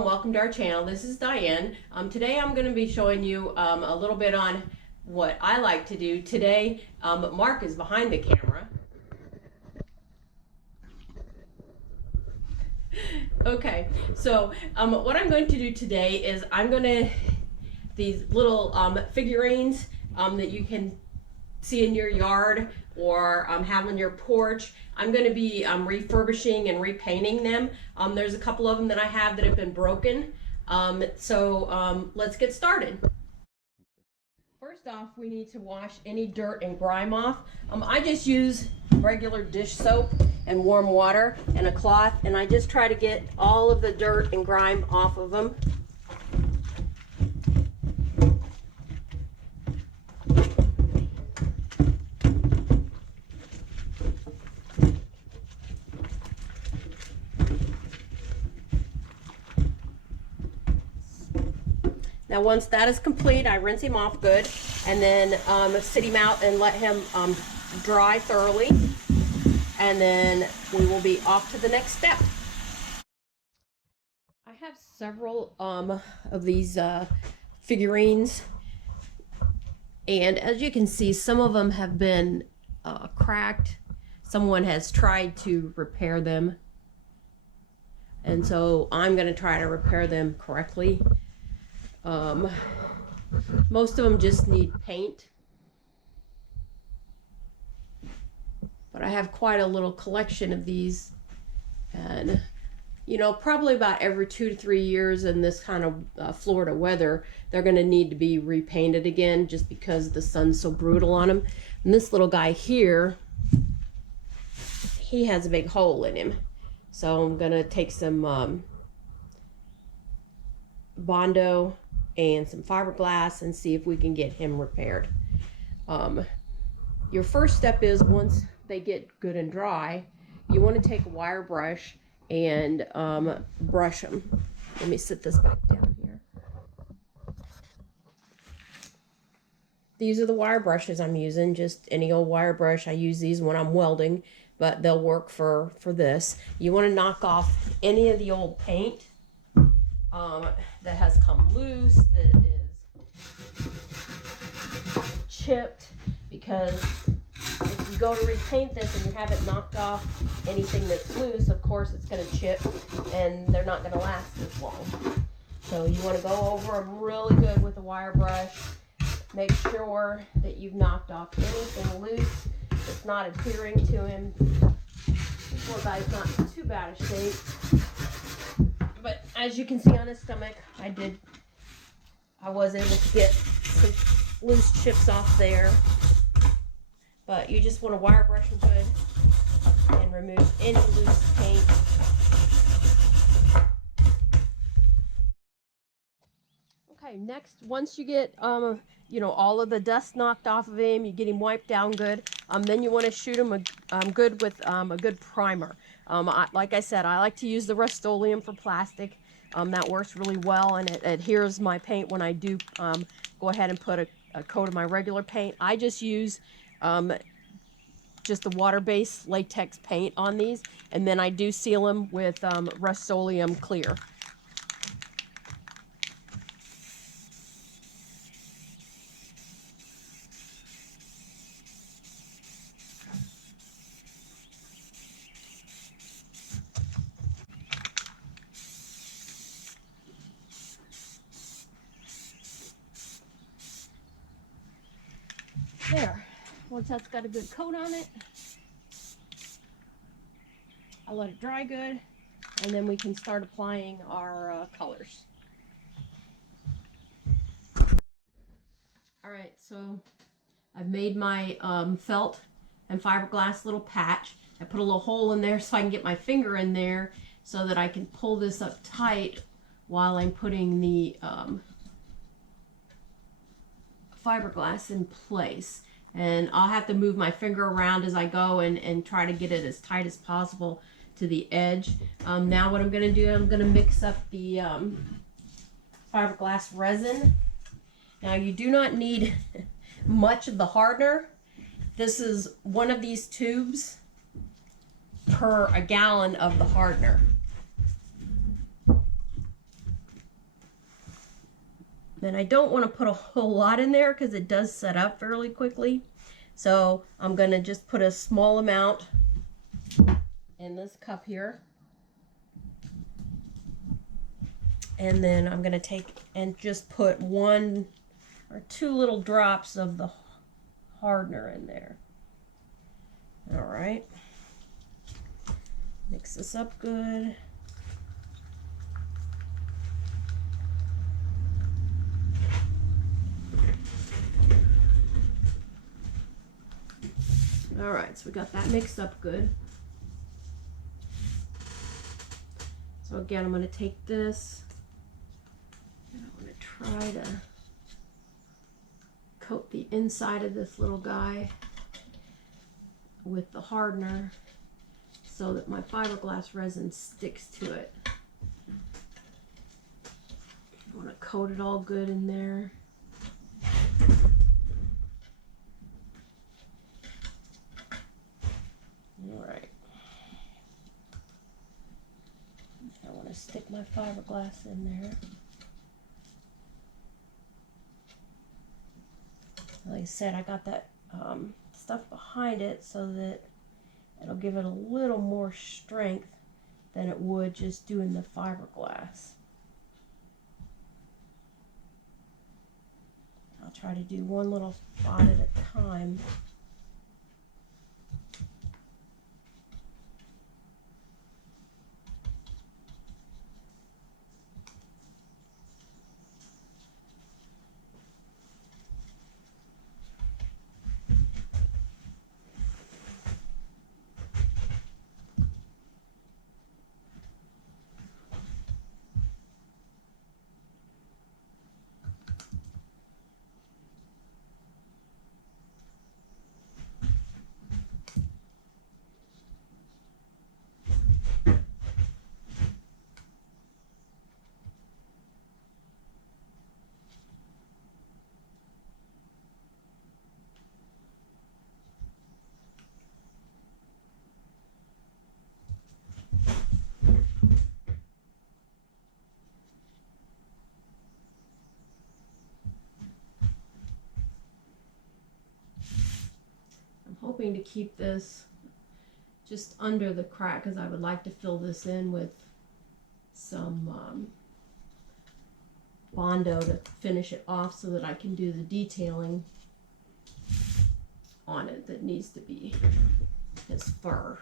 and welcome to our channel. This is Diane. Today I'm going to be showing you a little bit on what I like to do. Today Mark is behind the camera. Okay, so what I'm going to do today is these little figurines that you can see in your yard or have on your porch. I'm going to be refurbishing and repainting them. There's a couple of them that I have that have been broken. Let's get started. First off, we need to wash any dirt and grime off. I just use regular dish soap and warm water and a cloth, and I just try to get all of the dirt and grime off of them. Now once that is complete, I rinse him off good and then sit him out and let him dry thoroughly, and then we will be off to the next step. I have several of these figurines, and as you can see, some of them have been cracked. Someone has tried to repair them, and so I'm going to try to repair them correctly. Most of them just need paint, but I have quite a little collection of these, and you know, probably about every 2 to 3 years in this kind of Florida weather, they're going to need to be repainted again, just because the sun's so brutal on them. And this little guy here, he has a big hole in him, so I'm going to take some bondo and some fiberglass and see if we can get him repaired. Your first step is, once they get good and dry, you want to take a wire brush and brush them. Let me sit this back down here. These are the wire brushes I'm using, just any old wire brush. I use these when I'm welding, but they'll work for this. You want to knock off any of the old paint that has come loose, that is chipped, because if you go to repaint this and you haven't knocked off anything that's loose, of course it's going to chip and they're not going to last as long. So you want to go over them really good with a wire brush. Make sure that you've knocked off anything loose that's not adhering to him. This poor guy's not in too bad a shape, but as you can see on his stomach, I was able to get some loose chips off there. But you just want to wire brush them good and remove any loose paint. Okay, next, once you get you know, all of the dust knocked off of him, you get him wiped down good, then you want to shoot him good with a good primer. Like I said, I like to use the Rust-Oleum for plastic. That works really well, and it adheres my paint when I do go ahead and put a coat of my regular paint. I just use just the water-based latex paint on these, and then I do seal them with Rust-Oleum clear. There. Once that's got a good coat on it, I'll let it dry good, and then we can start applying our colors. Alright, so I've made my felt and fiberglass little patch. I put a little hole in there so I can get my finger in there so that I can pull this up tight while I'm putting the fiberglass in place. And I'll have to move my finger around as I go and try to get it as tight as possible to the edge. Now what I'm going to do, I'm going to mix up the fiberglass resin. Now you do not need much of the hardener. This is one of these tubes per a gallon of the hardener. And I don't want to put a whole lot in there because it does set up fairly quickly. So I'm going to just put a small amount in this cup here. And then I'm going to take and just put 1 or 2 little drops of the hardener in there. All right. Mix this up good. All right, so we got that mixed up good. So again, I'm going to take this and I'm going to try to coat the inside of this little guy with the hardener so that my fiberglass resin sticks to it. I want to coat it all good in there. All right. I want to stick my fiberglass in there. Like I said, I got that stuff behind it so that it'll give it a little more strength than it would just doing the fiberglass. I'll try to do one little spot at a time. Hoping to keep this just under the crack because I would like to fill this in with some bondo to finish it off so that I can do the detailing on it that needs to be his fur.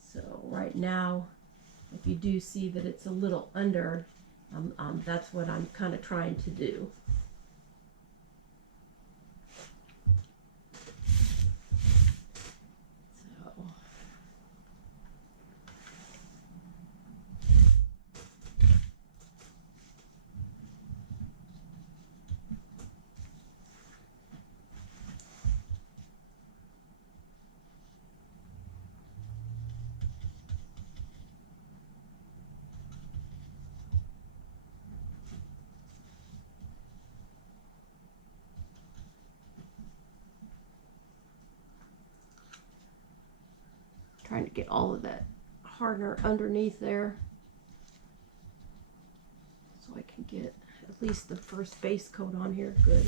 So right now, if you do see that it's a little under, that's what I'm kind of trying to do. Trying to get all of that hardener underneath there so I can get at least the first base coat on here good.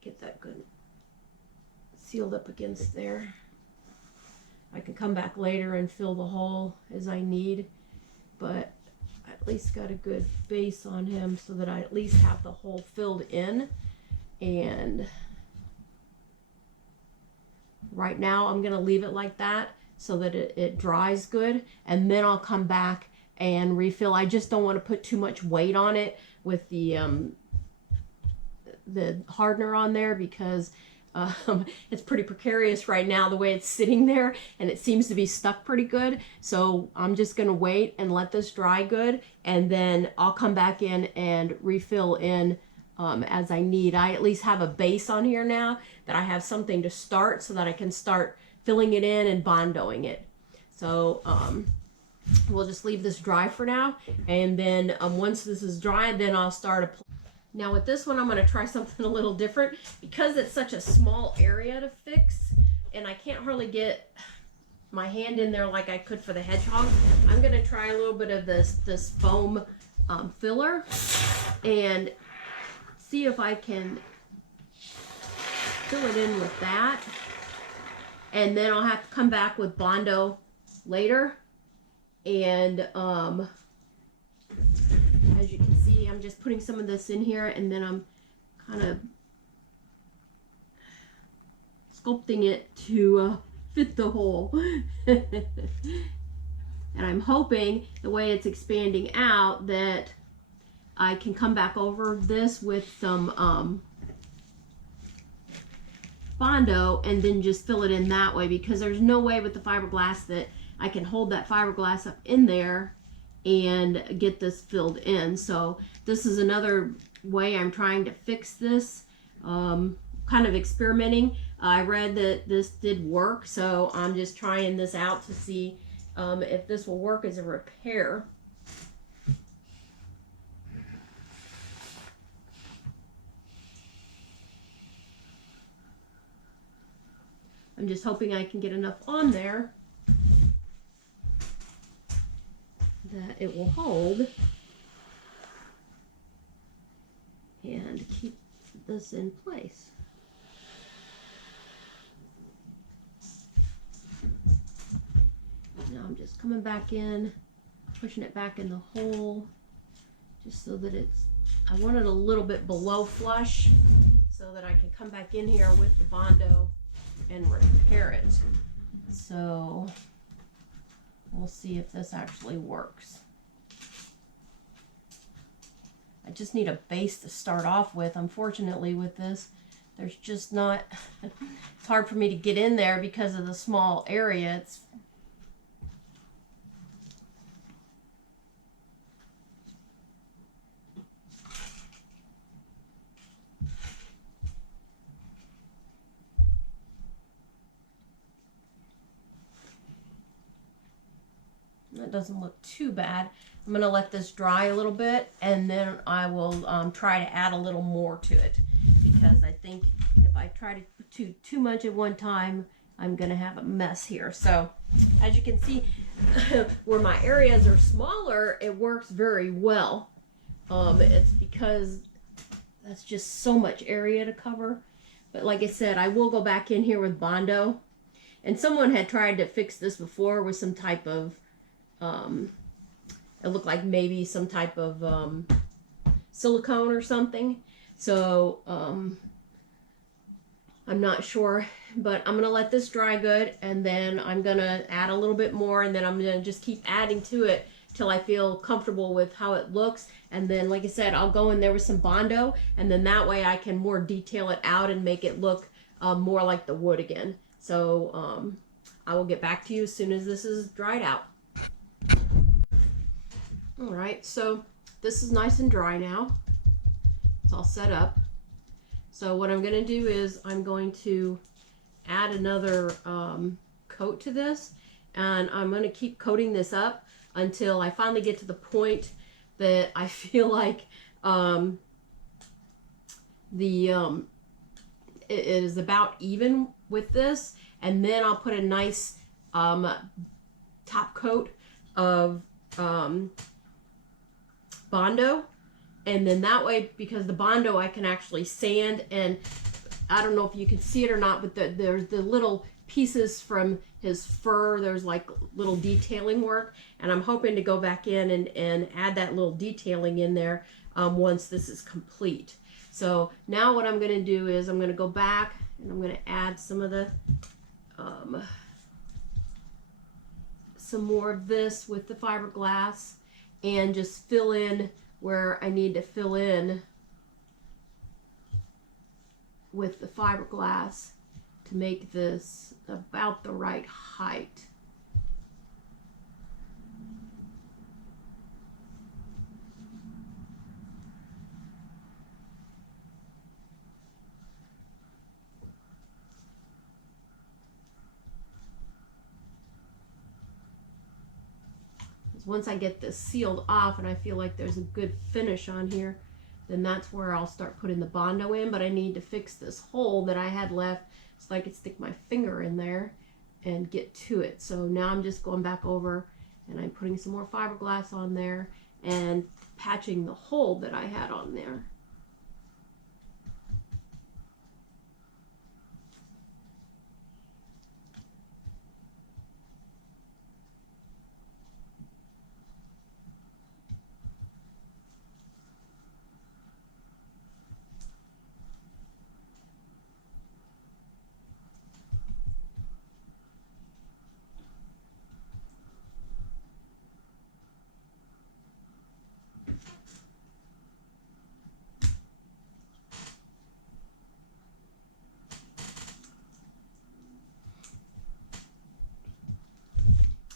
Get that good sealed up against there. I can come back later and fill the hole as I need, but I at least got a good base on him so that I at least have the hole filled in. And right now I'm going to leave it like that so that it dries good, and then I'll come back and refill. I just don't want to put too much weight on it with the hardener on there because it's pretty precarious right now the way it's sitting there, and it seems to be stuck pretty good. So I'm just going to wait and let this dry good, and then I'll come back in and refill in as I need. I at least have a base on here now that I have something to start so that I can start filling it in and bondoing it. So we'll just leave this dry for now, and then once this is dry, then I'll start Now with this one, I'm going to try something a little different because it's such a small area to fix, and I can't hardly get my hand in there like I could for the hedgehog. I'm going to try a little bit of this foam filler and see if I can fill it in with that. And then I'll have to come back with bondo later. And as you can see, I'm just putting some of this in here, and then I'm kind of sculpting it to fit the hole. And I'm hoping the way it's expanding out that I can come back over this with some bondo and then just fill it in that way, because there's no way with the fiberglass that I can hold that fiberglass up in there and get this filled in. So this is another way I'm trying to fix this, kind of experimenting. I read that this did work, so I'm just trying this out to see if this will work as a repair. I'm just hoping I can get enough on there that it will hold and keep this in place. Now I'm just coming back in, pushing it back in the hole, just so that it's, I want it a little bit below flush so that I can come back in here with the bondo and repair it. So we'll see if this actually works. I just need a base to start off with. Unfortunately with this, there's just not, it's hard for me to get in there because of the small area. That doesn't look too bad. I'm going to let this dry a little bit, and then I will try to add a little more to it, because I think if I try to put too much at one time, I'm going to have a mess here. So as you can see, where my areas are smaller, it works very well. It's because that's just so much area to cover. But like I said, I will go back in here with bondo. And someone had tried to fix this before with some type of it looked like maybe some type of silicone or something. So I'm not sure, but I'm gonna let this dry good, and then I'm gonna add a little bit more, and then I'm gonna just keep adding to it till I feel comfortable with how it looks. And then, like I said, I'll go in there with some bondo, and then that way I can more detail it out and make it look more like the wood again. So I will get back to you as soon as this is dried out. All right, so this is nice and dry now. It's all set up. So what I'm going to do is I'm going to add another coat to this, and I'm going to keep coating this up until I finally get to the point that I feel like it is about even with this, and then I'll put a nice top coat of bondo, and then that way, because the bondo I can actually sand, and I don't know if you can see it or not, but there's the little pieces from his fur, there's like little detailing work, and I'm hoping to go back in and add that little detailing in there once this is complete. So now what I'm going to do is I'm going to go back and I'm going to add some of the some more of this with the fiberglass, and just fill in where I need to fill in with the fiberglass to make this about the right height. Once I get this sealed off and I feel like there's a good finish on here, then that's where I'll start putting the bondo in. But I need to fix this hole that I had left so I could stick my finger in there and get to it. So now I'm just going back over and I'm putting some more fiberglass on there and patching the hole that I had on there.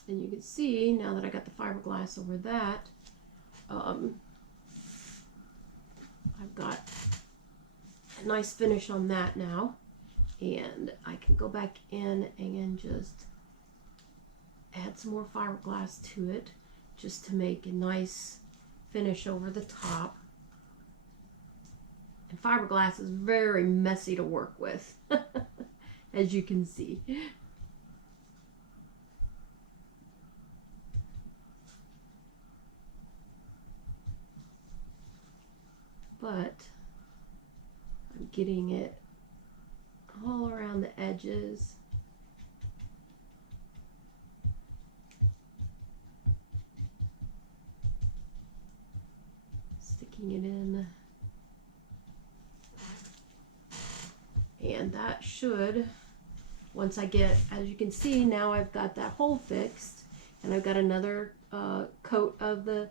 And you can see now that I got the fiberglass over that, I've got a nice finish on that now. And I can go back in and just add some more fiberglass to it just to make a nice finish over the top. And fiberglass is very messy to work with, as you can see. But I'm getting it all around the edges. Sticking it in. And that should, once I get, as you can see, now I've got that hole fixed, and I've got another coat of the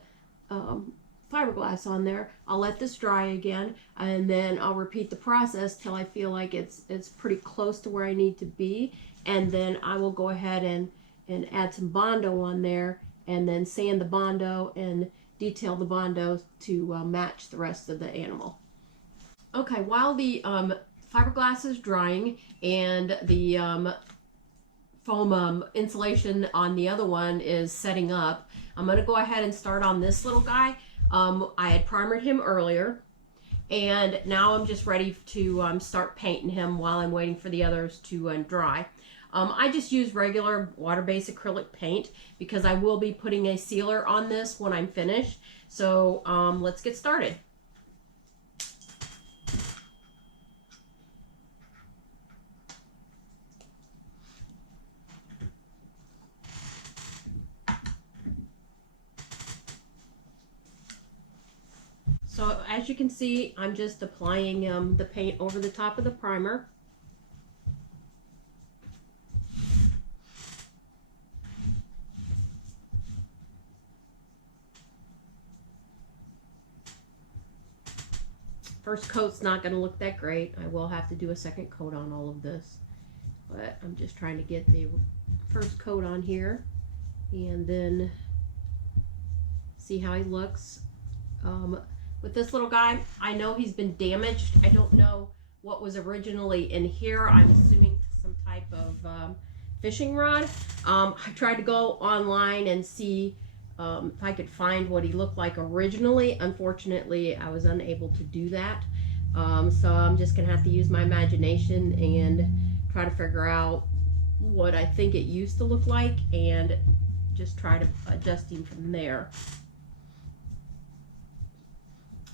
fiberglass on there. I'll let this dry again, and then I'll repeat the process till I feel like it's pretty close to where I need to be, and then I will go ahead and add some bondo on there, and then sand the bondo and detail the bondo to match the rest of the animal. Okay, while the fiberglass is drying and the foam insulation on the other one is setting up, I'm going to go ahead and start on this little guy. I had primered him earlier, and now I'm just ready to start painting him while I'm waiting for the others to dry. I just use regular water-based acrylic paint because I will be putting a sealer on this when I'm finished. So let's get started. So as you can see, I'm just applying the paint over the top of the primer. First coat's not going to look that great. I will have to do a second coat on all of this. But I'm just trying to get the first coat on here and then see how he looks. With this little guy, I know he's been damaged. I don't know what was originally in here. I'm assuming some type of fishing rod. I tried to go online and see if I could find what he looked like originally. Unfortunately, I was unable to do that. So I'm just gonna have to use my imagination and try to figure out what I think it used to look like and just try to adjust him from there.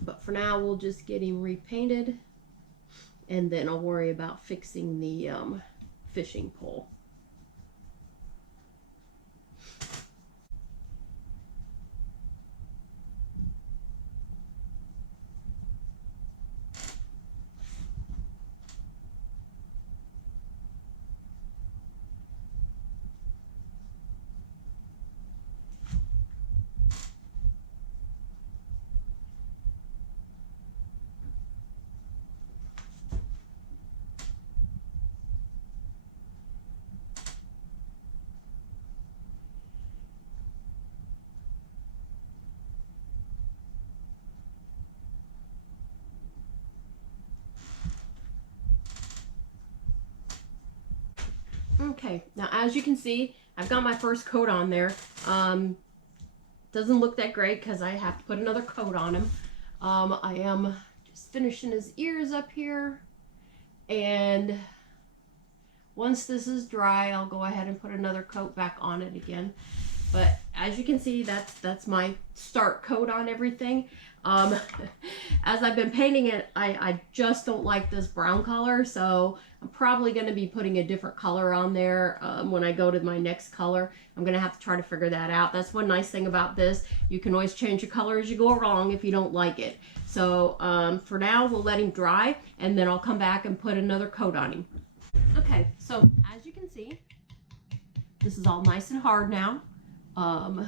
But for now, we'll just get him repainted, and then I'll worry about fixing the fishing pole. Okay, now as you can see, I've got my first coat on there. Doesn't look that great because I have to put another coat on him. I am just finishing his ears up here, and once this is dry, I'll go ahead and put another coat back on it again. But as you can see, that's my start coat on everything. As I've been painting it, I just don't like this brown color, so I'm probably going to be putting a different color on there when I go to my next color. I'm going to have to try to figure that out. That's one nice thing about this. You can always change your color as you go along if you don't like it. So for now, we'll let him dry, and then I'll come back and put another coat on him. Okay, so as you can see, this is all nice and hard now. The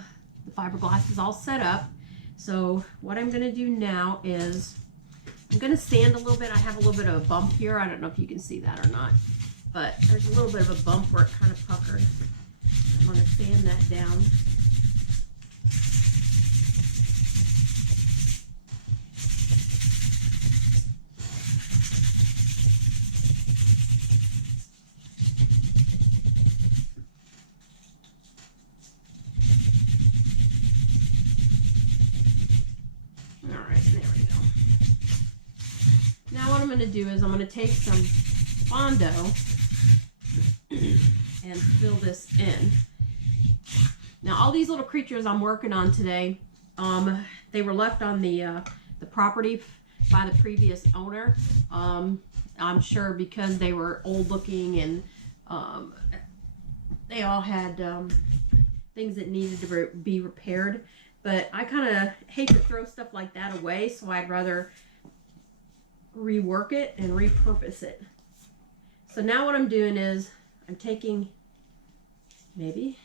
fiberglass is all set up. So what I'm going to do now is I'm going to sand a little bit. I have a little bit of a bump here. I don't know if you can see that or not, but there's a little bit of a bump where it kind of puckered. I'm going to sand that down. What I'm going to do is I'm going to take some bondo and fill this in. Now all these little creatures I'm working on today, they were left on the property by the previous owner. I'm sure because they were old looking and they all had things that needed to be repaired. But I kind of hate to throw stuff like that away, so I'd rather rework it and repurpose it. So now what I'm doing is I'm taking maybe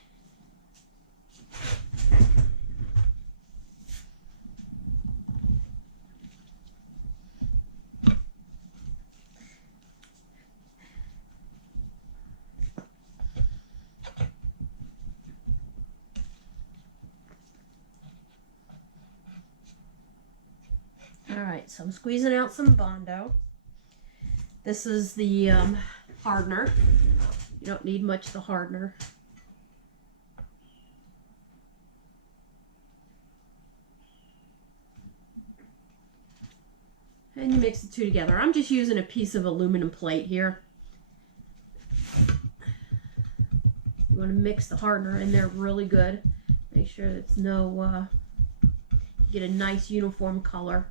Alright, so I'm squeezing out some bondo. This is the hardener. You don't need much of the hardener. And you mix the two together. I'm just using a piece of aluminum plate here. You want to mix the hardener in there really good. Make sure it's no, get a nice uniform color.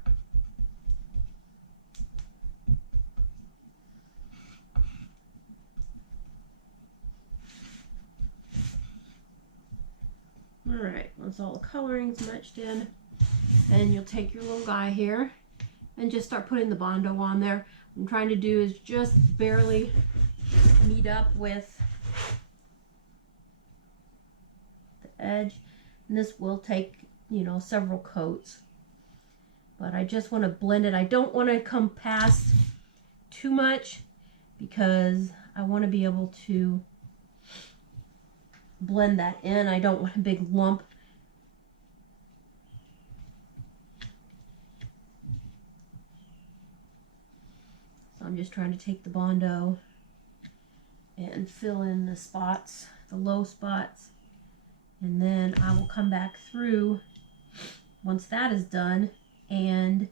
Alright, once all the coloring's matched in, then you'll take your little guy here and just start putting the bondo on there. What I'm trying to do is just barely meet up with the edge. And this will take, you know, several coats. But I just want to blend it. I don't want to come past too much because I want to be able to blend that in. I don't want a big lump. So I'm just trying to take the bondo and fill in the spots, the low spots, and then I will come back through once that is done and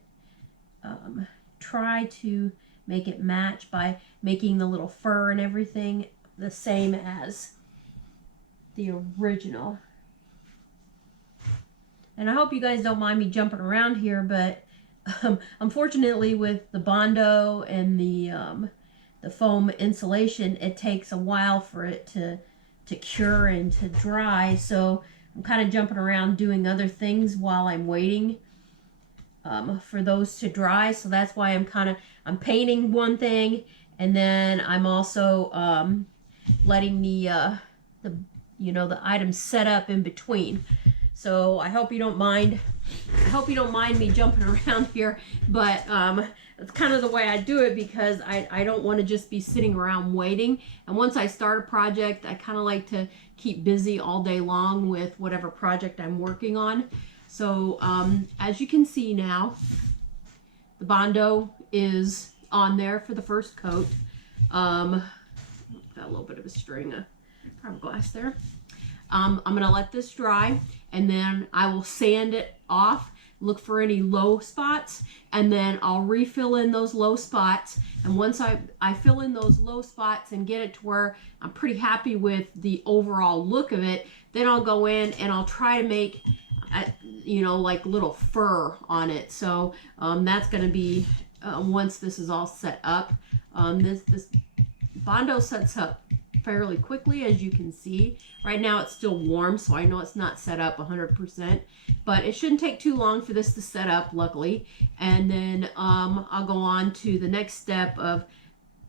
try to make it match by making the little fur and everything the same as the original. And I hope you guys don't mind me jumping around here, but unfortunately with the bondo and the foam insulation, it takes a while for it to cure and to dry. So I'm kind of jumping around doing other things while I'm waiting for those to dry. So that's why I'm painting one thing, and then I'm also letting the items set up in between. So I hope you don't mind. I hope you don't mind me jumping around here, but it's kind of the way I do it because I don't want to just be sitting around waiting. And once I start a project, I kind of like to keep busy all day long with whatever project I'm working on. So as you can see now, the bondo is on there for the first coat. Got a little bit of a string of fiberglass there. I'm going to let this dry, and then I will sand it off, look for any low spots, and then I'll refill in those low spots. And once I fill in those low spots and get it to where I'm pretty happy with the overall look of it, then I'll go in and I'll try to make, you know, like little fur on it. So that's going to be once this is all set up. This bondo sets up fairly quickly, as you can see. Right now it's still warm, so I know it's not set up 100%, but it shouldn't take too long for this to set up, luckily. And then I'll go on to the next step of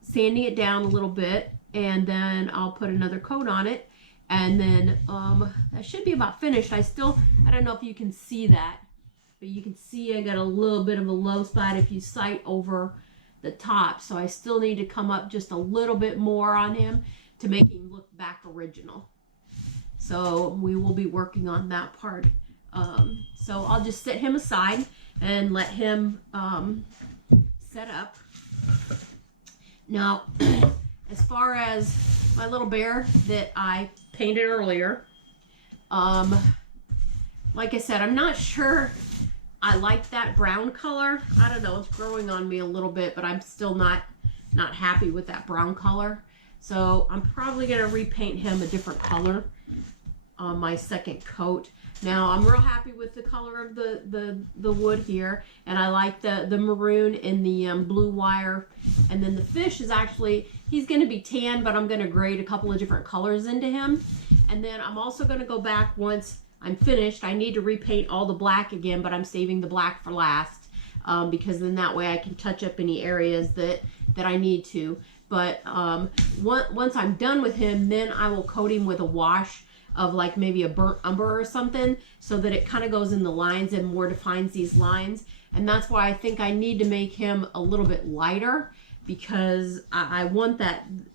sanding it down a little bit, and then I'll put another coat on it, and then that should be about finished. I don't know if you can see that, but you can see I got a little bit of a low spot if you sight over the top, so I still need to come up just a little bit more on him to make him look back original. So we will be working on that part. So I'll just set him aside and let him set up. Now, as far as my little bear that I painted earlier, like I said, I'm not sure I like that brown color. I don't know, it's growing on me a little bit, but I'm still not happy with that brown color. So I'm probably going to repaint him a different color on my second coat. Now I'm real happy with the color of the wood here, and I like the maroon and the blue wire. And then the fish is actually, he's going to be tan, but I'm going to grade a couple of different colors into him. And then I'm also going to go back once I'm finished. I need to repaint all the black again, but I'm saving the black for last because then that way I can touch up any areas that I need to. But once I'm done with him, then I will coat him with a wash of like maybe a burnt umber or something, so that it kind of goes in the lines and more defines these lines. And that's why I think I need to make him a little bit lighter, because I want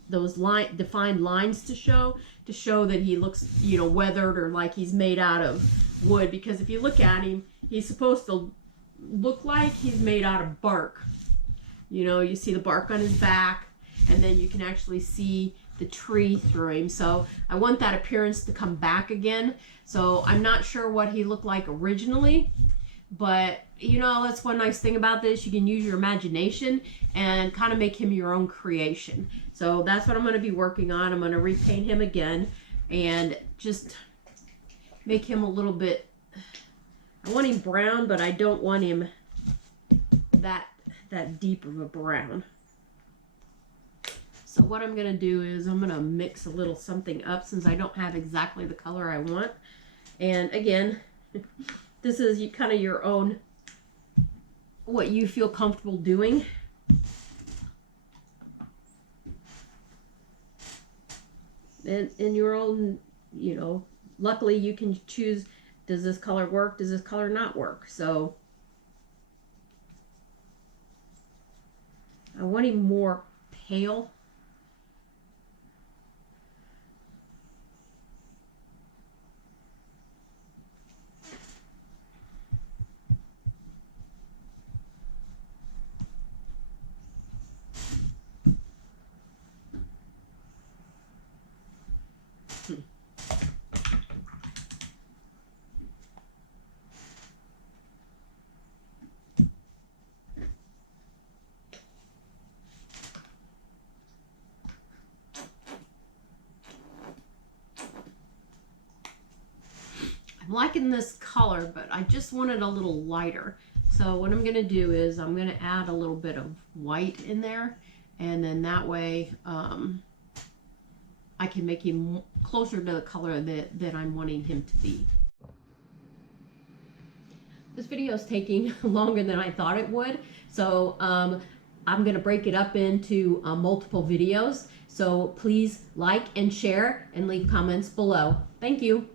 those defined lines to show that he looks, you know, weathered or like he's made out of wood. Because if you look at him, he's supposed to look like he's made out of bark. You know, you see the bark on his back, and then you can actually see the tree through him. So I want that appearance to come back again. So I'm not sure what he looked like originally, but you know, that's one nice thing about this. You can use your imagination and kind of make him your own creation. So that's what I'm going to be working on. I'm going to repaint him again and just make him a little bit, I want him brown, but I don't want him that deep of a brown. So what I'm going to do is I'm going to mix a little something up, since I don't have exactly the color I want. And again, this is kind of your own, what you feel comfortable doing. And in your own, you know, luckily you can choose, does this color work? Does this color not work? So I want him more pale. I'm liking this color, but I just want it a little lighter. So what I'm going to do is I'm going to add a little bit of white in there, and then that way I can make him closer to the color that I'm wanting him to be. This video is taking longer than I thought it would, so I'm going to break it up into multiple videos. So please like and share and leave comments below. Thank you.